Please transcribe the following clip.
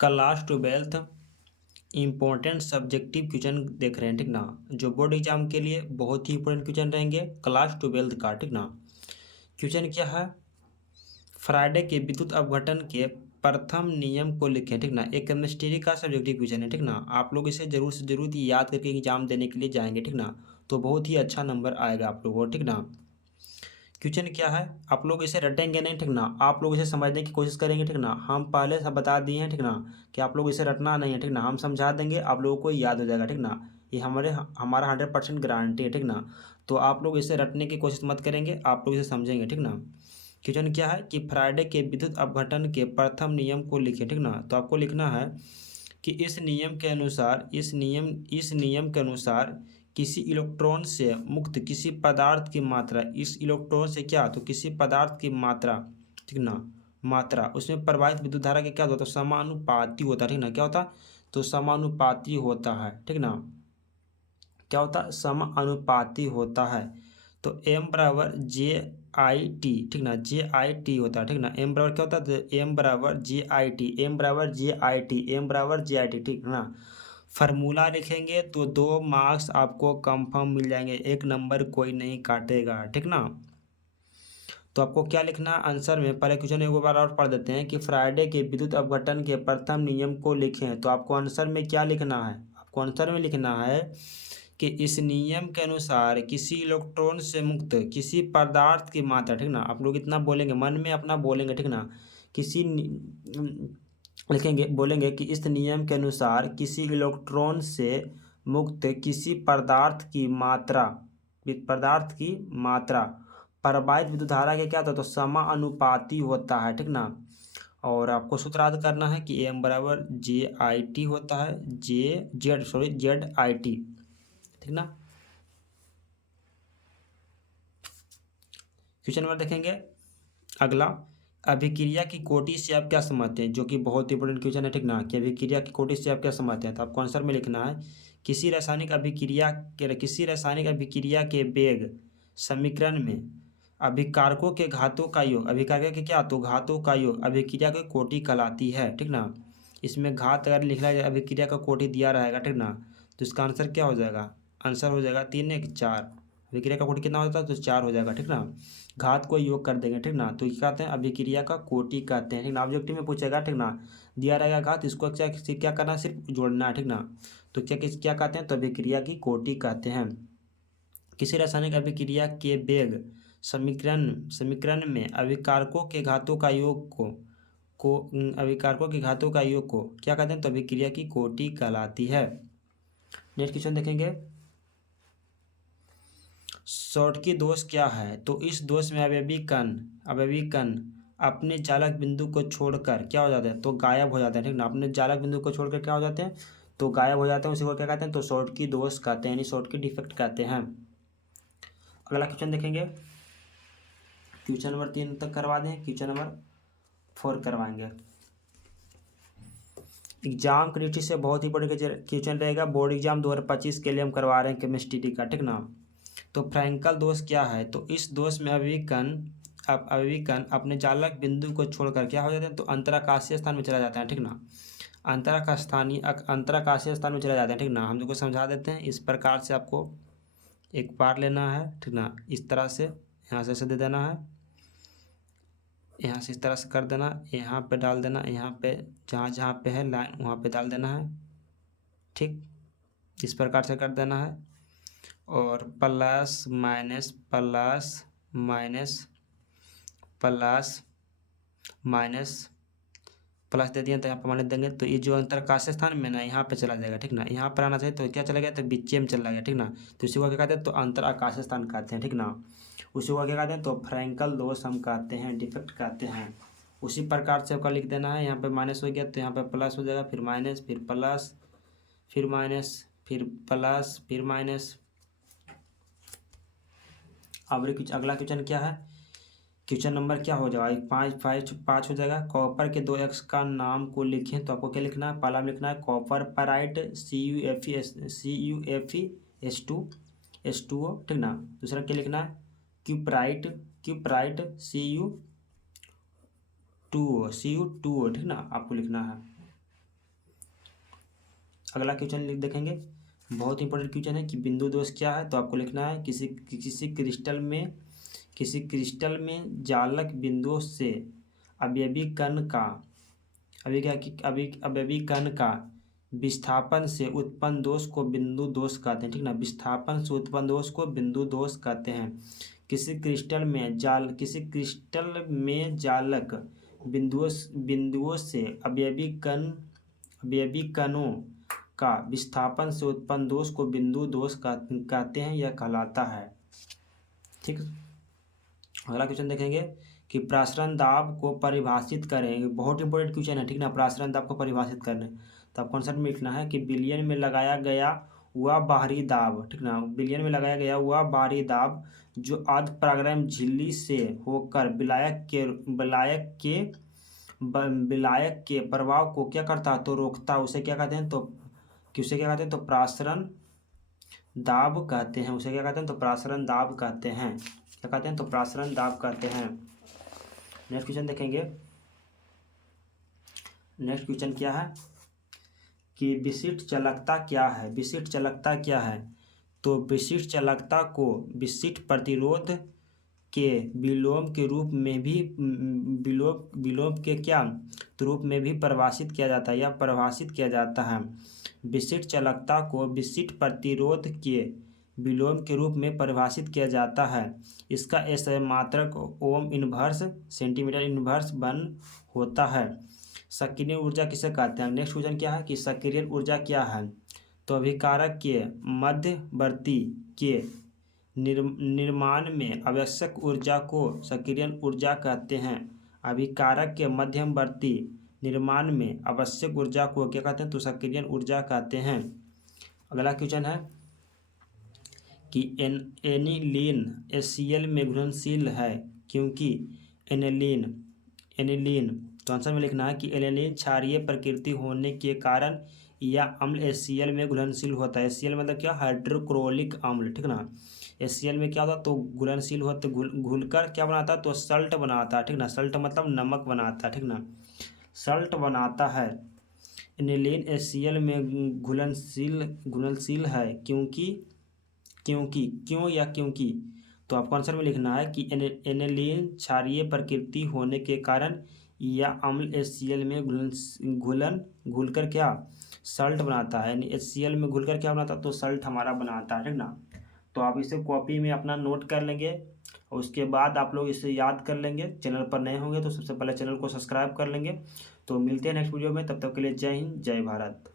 Class 12th important subjective question देख रहे हैं, ठीक ना। जो बोर्ड एग्जाम के लिए बहुत ही इंपॉर्टेंट क्वेश्चन रहेंगे क्लास 12th का, ठीक ना। क्वेश्चन क्या है, फ्राइडे के विद्युत अपघटन के प्रथम नियम को लिखें, ठीक ना। एक केमिस्ट्री का सब्जेक्टिव क्वेश्चन है, ठीक ना। आप लोग इसे जरूर से जरूर याद करके एग्जाम देने के लिए जाएंगे, ठीक ना। तो बहुत ही अच्छा नंबर आएगा आप लोगों को, ठीक ना। क्वेश्चन क्या है, आप लोग इसे रटेंगे नहीं, ठीक ना। आप लोग इसे समझने की कोशिश करेंगे, ठीक ना। हम पहले सब बता दिए हैं, ठीक ना, कि आप लोग इसे रटना नहीं है, ठीक ना। हम समझा देंगे, आप लोगों को याद हो जाएगा, ठीक ना। ये हमारा 100% गारंटी है, ठीक ना। तो आप लोग इसे रटने की कोशिश मत करेंगे, आप लोग इसे समझेंगे, ठीक ना। क्वेश्चन क्या है कि फ्राइडे के विद्युत अपघटन के प्रथम नियम को लिखें, ठीक ना। तो आपको लिखना है कि इस नियम के अनुसार किसी इलेक्ट्रॉन से मुक्त किसी पदार्थ की मात्रा, इस इलेक्ट्रॉन से क्या, तो किसी पदार्थ की मात्रा, ठीक ना, मात्रा उसमें प्रवाहित विद्युत धारा के क्या होता है, तो समानुपाती होता है, ठीक ना। क्या होता है, तो समानुपाती होता है, ठीक ना। क्या होता है, समानुपाती होता है। तो एम बराबर जे आई टी, ठीक ना, जे आई टी होता है, ठीक ना। एम बराबर क्या होता है, तो एम बराबर जे आई टी, एम बराबर जे आई टी, एम बराबर जे आई टी, ठीक है ना। फार्मूला लिखेंगे तो 2 मार्क्स आपको कंफर्म मिल जाएंगे, 1 नंबर कोई नहीं काटेगा, ठीक ना। तो आपको क्या लिखना है आंसर में, पहले क्वेश्चन एक बार और पढ़ देते हैं कि फ्राइडे के विद्युत अपघटन के प्रथम नियम को लिखें। तो आपको आंसर में क्या लिखना है, आपको आंसर में लिखना है कि इस नियम के अनुसार किसी इलेक्ट्रॉन से मुक्त किसी पदार्थ की मात्रा, ठीक ना। आप लोग इतना बोलेंगे, मन में अपना बोलेंगे, ठीक ना। किसी लिखेंगे, बोलेंगे कि इस नियम के अनुसार किसी इलेक्ट्रॉन से मुक्त किसी पदार्थ की मात्रा प्रवाहित विद्युत धारा के क्या होता है, तो समानुपाती होता है, ठीक ना। और आपको सूत्र याद करना है कि एम बराबर जे आई टी होता है, जेड आई टी, ठीक ना। क्वेश्चन नंबर देखेंगे अगला, अभिक्रिया की कोटि से आप क्या समझते हैं, जो कि बहुत इंपॉर्टेंट क्वेश्चन है, ठीक ना। कि अभिक्रिया की कोटि से आप क्या समझते हैं, तो आपको आंसर में लिखना है किसी रासायनिक अभिक्रिया के वेग समीकरण में अभिकारकों के घातों का योग, अभिकारक के क्या, तो घातों का योग अभिक्रिया की कोटि कहलाती है, ठीक ना। इसमें घात अगर लिखना है, अभिक्रिया का कोटि दिया रहेगा, ठीक ना। तो इसका आंसर क्या हो जाएगा, आंसर हो जाएगा 3 1 4। अभिक्रिया का कोटि कितना होता है, तो 4 हो जाएगा, ठीक ना। घात को योग कर देंगे, ठीक ना। तो क्या कहते हैं, अभिक्रिया का कोटि कहते हैं, ठीक ना। ऑब्जेक्टिव में पूछेगा, ठीक ना, दिया रहेगा घात, इसको क्या करना है, सिर्फ जोड़ना है, ठीक ना। तो क्या कहते हैं, तो अभिक्रिया की कोटि कहते हैं। किसी रासायनिक अभिक्रिया के वेग समीकरण में अभिकारकों के घातों का योग अभिकारकों के घातों का योग को क्या कहते हैं, तो अभिक्रिया की कोटि कहलाती है। नेक्स्ट क्वेश्चन देखेंगे, शॉर्टकी दोष क्या है, तो इस दोष में अवयवी कण अपने चालक बिंदु को छोड़कर क्या हो जाते हैं, तो गायब हो जाते हैं, ठीक ना। अपने चालक बिंदु को छोड़कर क्या हो जाते हैं, तो गायब हो जाते हैं। उसी को क्या कहते हैं, तो शॉर्टकी दोष कहते हैं, यानी शॉर्टकी डिफेक्ट कहते हैं। अगला क्वेश्चन देखेंगे, क्वेश्चन नंबर 3 तक करवा दें, क्वेश्चन नंबर 4 करवाएंगे। एग्जाम की दृष्टि से बहुत ही बड़े क्वेश्चन रहेगा, बोर्ड एग्जाम 2025 के लिए हम करवा रहे हैं केमिस्ट्री का, ठीक ना। तो फ्रैंकल दोष क्या है, तो इस दोष में अवयवी कण अपने चालक बिंदु को छोड़कर क्या हो जाते हैं, तो अंतराकाशीय स्थान में चला जाता है, ठीक ना। अंतराकाशीय स्थान में चला जाते हैं, ठीक ना। हम लोग को समझा देते हैं, इस प्रकार से आपको एक बार लेना है, ठीक ना। इस तरह से यहाँ से ऐसे दे देना है, यहाँ से इस तरह से कर देना, यहाँ पे डाल देना, यहाँ पे जहाँ जहाँ पे है लाइन वहाँ पे डाल देना है, ठीक। इस प्रकार से कर देना है। और plus minus plus minus plus minus plus दे दिया, तो यहाँ पर माइनस देंगे, तो ये जो अंतरकाशीय स्थान में ना यहाँ पे चला जाएगा, ठीक ना। यहाँ पर आना चाहिए, तो क्या चला गया, तो बीचे में चला गया, ठीक ना। तो इसी को क्या कहते हैं, तो अंतराकाशीय स्थान कहते हैं, ठीक ना। उसी को क्या कहते हैं, तो फ्रैंकल दोष हम कहते हैं, डिफेक्ट कहते हैं। उसी प्रकार से आपका लिख देना है, यहाँ पे माइनस हो गया तो यहाँ पे प्लस हो जाएगा, फिर माइनस, फिर प्लस, फिर माइनस, फिर प्लस, फिर माइनस। अब अगला क्वेश्चन क्या है, क्वेश्चन नंबर क्या हो जाएगा, 5 हो जाएगा। कॉपर के 2 एक्स का नाम को लिखें, तो आपको क्या लिखना है, पहला में लिखना है कॉपर पराइट CuFeS2O, ठीक ना। दूसरा क्या लिखना है, क्यूपराइट Cu2O, ठीक ना, आपको लिखना है। अगला क्वेश्चन लिख देखेंगे, बहुत इंपॉर्टेंट क्वेश्चन है कि बिंदु दोष क्या है। तो आपको लिखना है किसी क्रिस्टल में जालक बिंदुओं से अवयवी कण का विस्थापन से उत्पन्न दोष को बिंदु दोष कहते हैं, ठीक ना। विस्थापन से उत्पन्न दोष को बिंदु दोष कहते हैं। किसी क्रिस्टल में जालक बिंदुओं से अवयवी कणों का विस्थापन से उत्पन्न दोष को बिंदु दोष कहते हैं, यह कहलाता है, ठीक। अगला क्वेश्चन देखेंगे कि प्रासरण दाब को परिभाषित करें। बहुत इंपॉर्टेंट क्वेश्चन है, ठीक ना। प्रासरण दाब को परिभाषित करने, तो आप कॉन्सेप्ट में लिखना है कि विलयन में लगाया गया वह बाहरी दाब, ठीक ना। विलयन में लगाया गया वह बाहरी दाब जो अर्धपरागैम झिल्ली से होकर विलायक के प्रभाव को क्या करता है, तो रोकता है। उसे क्या कहते हैं, तो प्रासरण दाब कहते हैं। उसे क्या कहते हैं, तो प्रासरण दाब कहते हैं। क्या कहते हैं, तो प्रासरण दाब कहते हैं। नेक्स्ट क्वेश्चन देखेंगे। नेक्स्ट क्वेश्चन क्या है कि विशिष्ट चालकता क्या है। विशिष्ट चालकता क्या है, तो विशिष्ट चालकता को विशिष्ट प्रतिरोध के विलोम के रूप में भी रूप में भी परिभाषित किया जाता है या परिभाषित किया जाता है। विशिष्ट चालकता को विशिष्ट प्रतिरोध के विलोम के रूप में परिभाषित किया जाता है। इसका एस मात्रक ohm inverse centimetre inverse one होता है। सक्रिय ऊर्जा किसे कहते हैं। नेक्स्ट क्वेश्चन क्या है कि सक्रिय ऊर्जा क्या है, तो अभिकारक के मध्यवर्ती के निर्माण में आवश्यक ऊर्जा को सक्रिय ऊर्जा कहते हैं। अभिकारक के मध्यवर्ती निर्माण में आवश्यक ऊर्जा को क्या कहते हैं, तो सक्रिय ऊर्जा कहते हैं। अगला क्वेश्चन है कि एनिलीन HCl में घुलनशील है क्योंकि एनिलीन तो आंसर में लिखना है कि एनिलीन क्षारीय प्रकृति होने के कारण यह अम्ल HCl में घुलनशील होता है। HCl मतलब क्या, हाइड्रोक्लोरिक अम्ल, ठीक ना। HCl में क्या होता है, तो घुलनशील होता, घुलकर क्या बनाता है, तो सल्ट बनाता है, ठीक ना। सल्ट मतलब नमक बनाता है, ठीक ना, सल्ट बनाता है। एनिलीन HCl में घुलनशील है क्योंकि तो आपको आंसर में लिखना है कि एनिलीन क्षारीय प्रकृति होने के कारण यह अम्ल HCl में घुलकर क्या सल्ट बनाता है। यानी HCl में घुलकर क्या बनाता है, तो सल्ट हमारा बनाता है, ठीक ना। तो आप इसे कॉपी में अपना नोट कर लेंगे और उसके बाद आप लोग इसे याद कर लेंगे। चैनल पर नए होंगे तो सबसे पहले चैनल को सब्सक्राइब कर लेंगे। तो मिलते हैं नेक्स्ट वीडियो में, तब तक के लिए जय हिंद जय भारत।